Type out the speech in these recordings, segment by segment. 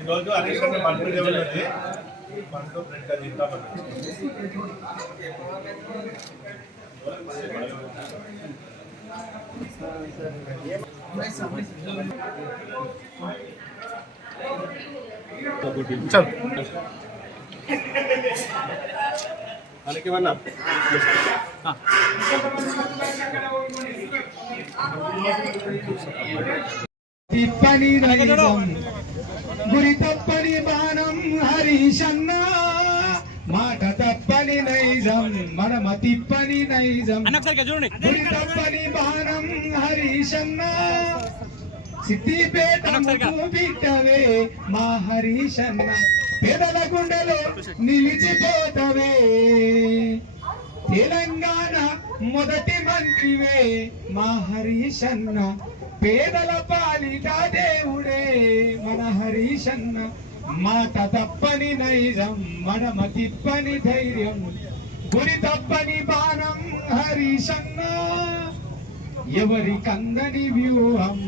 ఈరోజు హరీష్ అన్న బర్త్డే ఉన్నది. మనతో బ్రెడ్ అది మనకేమన్నా తిప్పని నైజం గురి తప్పని బాణం హరీషన్న మాట తప్పని నైజం మనమ తిప్పని నైజం గురి తప్పని బాణం హరీషన్న సిద్దిపేట బిడ్డవే మా హరీషన్న పేదల గుండెలో నిలిచిపోతవే తెలంగాణ మొదటి మంత్రివే మా హరీషన్న పేదల పాలిట దేవుడే మన హరీషన్న మాట తప్పని నైజం మనమ తిప్పని ధైర్యం గురి తప్పని బాణం హరీషన్న ఎవరి కందని వ్యూహం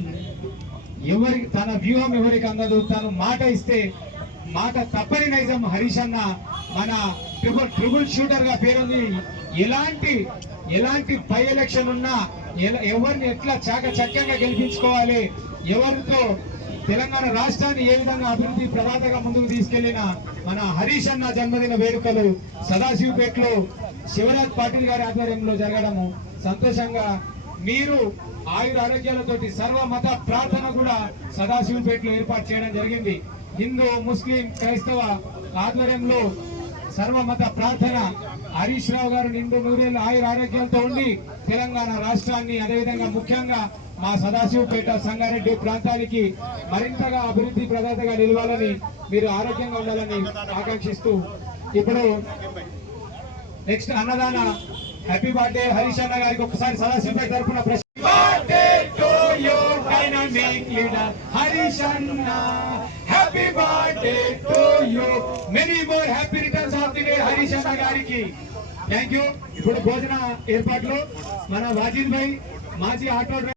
తన వ్యూహం ఎవరికి అందదు తను మాట ఇస్తే మాట తప్పని నైజం హరీషన్న మన ట్రిపుల్ షూటర్ గా పేరుంది. ఎలాంటి బై ఎలక్షన్ ఉన్నా ఎవరిని ఎట్లా చాకచక్యంగా గెలిపించుకోవాలి, ఎవరితో తెలంగాణ రాష్ట్రాన్ని ఏ విధంగా అభివృద్ధి ప్రదాతగా ముందుకు తీసుకెళ్లిన మన హరీష్ అన్న జన్మదిన వేడుకలు సదాశివపేటలో శివరాజ్ పాటిల్ గారి ఆధ్వర్యంలో జరగడము సంతోషంగా, మీరు ఆయుర ఆరోగ్యాలతోటి సర్వమత ప్రార్థన కూడా సదాశివపేటలో ఏర్పాటు చేయడం జరిగింది. హిందూ ముస్లిం క్రైస్తవ ఆధ్వర్యంలో సర్వమత ప్రార్థన హరీష్ రావు గారు నిండు నూరేళ్ల ఆయుర ఆరోగ్యాలతో ఉండి తెలంగాణ రాష్ట్రాన్ని అదేవిధంగా ముఖ్యంగా మా సదాశివపేట సంగారెడ్డి ప్రాంతానికి మరింతగా అభివృద్ధి ప్రదాతగా నిలవాలని, మీరు ఆరోగ్యంగా ఉండాలని ఆకాంక్షిస్తూ ఇప్పుడు నెక్స్ట్ అన్నదాన హ్యాపీ బర్త్డే హరీష్ అన్న గారికి ఒకసారి సదాశివపేట తరఫున హరీష్ అన్న happy birthday to you, many more happy returns of the day Harish అన్న గారికి. Thank you. ఇప్పుడు భోజన ఏర్పాట్లు మన వాజిద్ భాయ్ మాజీ ఆటో